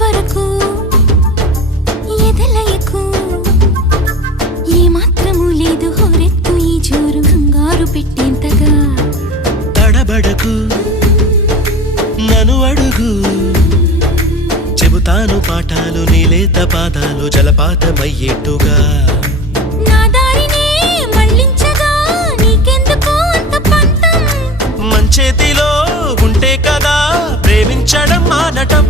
వరకు ఎదలయకు ఏ మాత్రము లేదు హోరెత్తు ఈ జోరు కంగారు పెట్టేంతగా తడబడకు నన్ను అడుగు చెబుతాను పాఠాలు నీలేత పాదాలు జలపాతమయ్యేట్టుగా నా దారినే మళ్ళించగా నీకెందుకు అంత పంతం మంచేతిలో ఉంటే కదా ప్రేమించడం మానటం